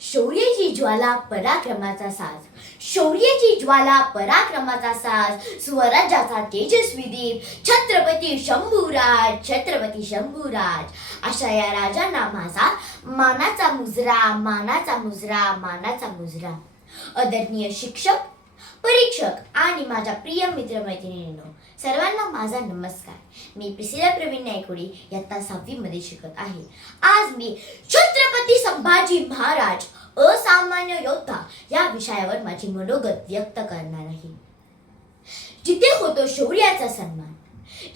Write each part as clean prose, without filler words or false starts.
शौर्याची ज्वाला पराक्रमाचा साज, शौर्याची ज्वाला पराक्रमाचा साज, स्वराज्याचा तेजस्वी दीप, छत्रपती शंभूराज, छत्रपती शंभूराज. अशा या राजांना माझा मानाचा मुजरा, मानाचा मुजरा, मानाचा मुजरा. आदरणीय शिक्षक, परीक्षक आणि माझ्या प्रिय मित्रमैत्रिणींनो, सर्वांना माझा नमस्कार. मी प्रिसिला प्रवीण नायकोडी इयत्ता 6वी मध्ये शिकत आहे. आज मी छत्रपती संभाजी महाराज असामान्य योद्धा या विषयावर माझी मनोगत व्यक्त करणार आहे. जिथे होतो शौर्याचा सन्मान,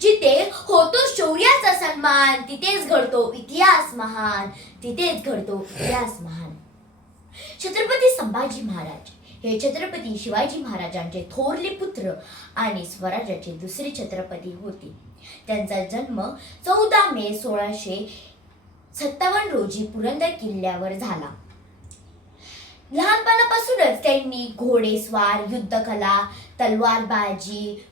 जिथे होतो शौर्याचा सन्मान, तिथेच घडतो इतिहास महान, तिथेच घडतो इतिहास महान. छत्रपती संभाजी महाराज हे छत्रपती शिवाजी महाराजांचे थोरले पुत्र आणि स्वराज्याचे दुसरे छत्रपती होते. त्यांचा जन्म 14 मे 1657 रोजी पुरंदर किल्ल्यावर झाला. लहानपणापासूनच त्यांनी घोडेस्वार, युद्धकला, तलवारबाजी,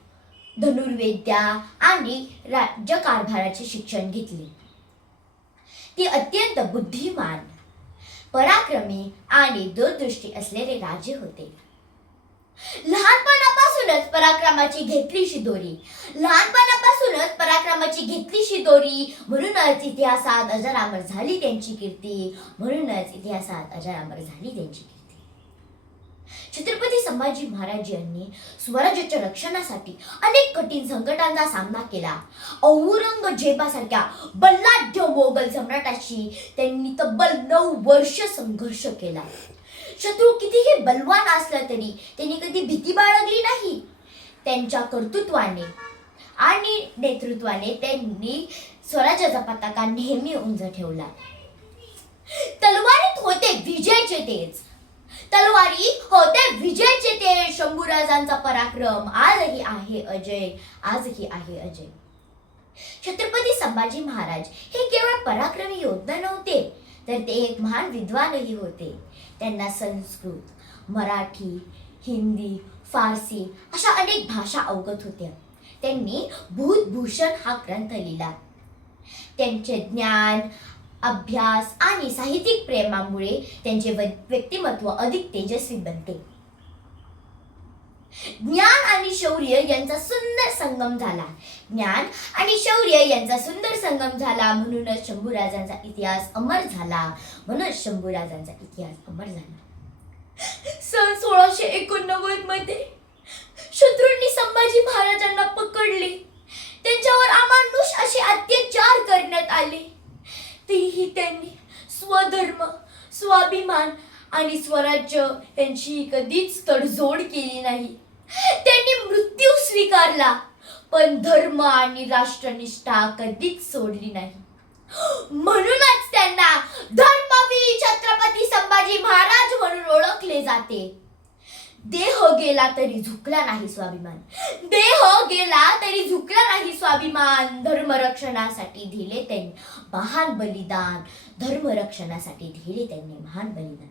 धनुर्विद्या आणि राज्यकारभाराचे शिक्षण घेतले. ते अत्यंत बुद्धिमान, पराक्रमी आणि दूरदृष्टी असलेले राजे होते. लहानपणापासूनच पराक्रमाची घेतली शिदोरी, लहानपणापासूनच पराक्रमाची घेतली शिदोरी, म्हणूनच इतिहासात अजरामर झाली त्यांची कीर्ती, म्हणूनच इतिहासात अजरामर झाली त्यांची कीर्ती. छत्रपती संभाजी महाराज यांनी स्वराज्याच्या रक्षणासाठी अनेक कठीण संकटांचा सामना केला. औरंगजेबासारख्या बलाढ्य मोगल सम्राटाशी त्यांनी तब्बल 9 वर्ष संघर्ष केला. शत्रू कितीही बलवान असला तरी त्यांनी कधी भीती बाळगली नाही. त्यांच्या कर्तृत्वाने आणि नेतृत्वाने त्यांनी स्वराज्याचा पताका नेहमी उंच ठेवला. तलवारीत होते विजयाचे तेज, तलवारी होते विजयाचे तेज. शंभूराजांचा पराक्रम आजही आहे अजय, आजही आहे अजय. छत्रपती संभाजी महाराज हे केवळ पराक्रमी योद्धा नव्हते, तर ते एक महान विद्वानही होते. त्यांना संस्कृत, मराठी, हिंदी, फारसी अशा अनेक भाषा अवगत होत्या. त्यांनी भूतभूषण हा ग्रंथ लिहिला. त्यांचे ज्ञान, अभ्यास आणि साहित्यिक प्रेमामुळे त्यांचे व्यक्तिमत्व अधिक तेजस्वी बनते. ज्ञान आणि शौर्य यांचा सुंदर संगम झाला, ज्ञान आणि शौर्य यांचा सुंदर संगम झाला, म्हणूनच शंभूराजांचा इतिहास अमर झाला, म्हणूनच शंभूराजांचा इतिहास अमर झाला. सन 1689 मध्ये शत्रूंनी संभाजी महाराजांना पकडले. त्यांच्यावर अमानुष असे अत्याचार करण्यात आले. तेही त्यांनी स्वधर्म, स्वाभिमान आणि स्वराज्य यांची कधीच तडजोड केली नाही. त्यांनी मृत्यू स्वीकारला, पण धर्म आणि राष्ट्रनिष्ठा कधीच सोडली नाही. म्हणूनच त्यांना धर्मवीर छत्रपती संभाजी महाराज म्हणून ओळखले जाते. देह गेला तरी झुकला नाही स्वाभिमान, देह गेला तरी झुकला नाही स्वाभिमान. धर्मरक्षणासाठी दिले त्यांनी महान बलिदान, धर्मरक्षणासाठी दिले त्यांनी महान बलिदान.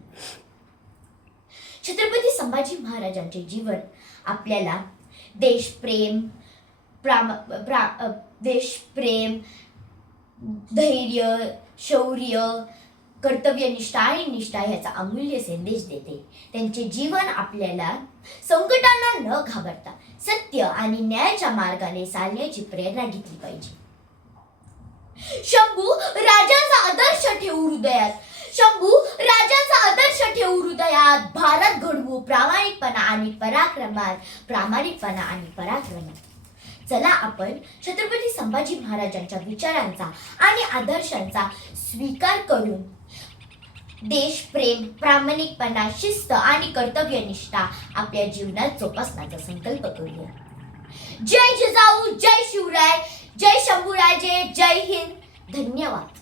छत्रपती संभाजी महाराजांचे जीवन आपल्याला देशप्रेम, धैर्य, शौर्य, कर्तव्यनिष्ठा आणि निष्ठा याचा अमूल्य संदेश देते. त्यांचे जीवन आपल्याला संकटांना न घाबरता सत्य आणि न्यायाच्या मार्गाने चालण्याची प्रेरणा घेतली पाहिजे. शंभू राजाचा आदर्श ठेवू हृदयात, शंभू राजाचा आदर्श ठेवू हृदयात. भारत घडवू प्रामाणिकपणा आणि पराक्रमात, प्रामाणिकपणा आणि पराक्रमात. चला आपण छत्रपती संभाजी महाराजांच्या विचारांचा आणि आदर्शांचा स्वीकार करून देशप्रेम, प्रामाणिकपणा, शिस्त आणि कर्तव्यनिष्ठा आपल्या जीवनात जोपासण्याचा संकल्प करूया. जय जिजाऊ, जय शिवराय, जय शंभूराजे, जय हिंद. धन्यवाद.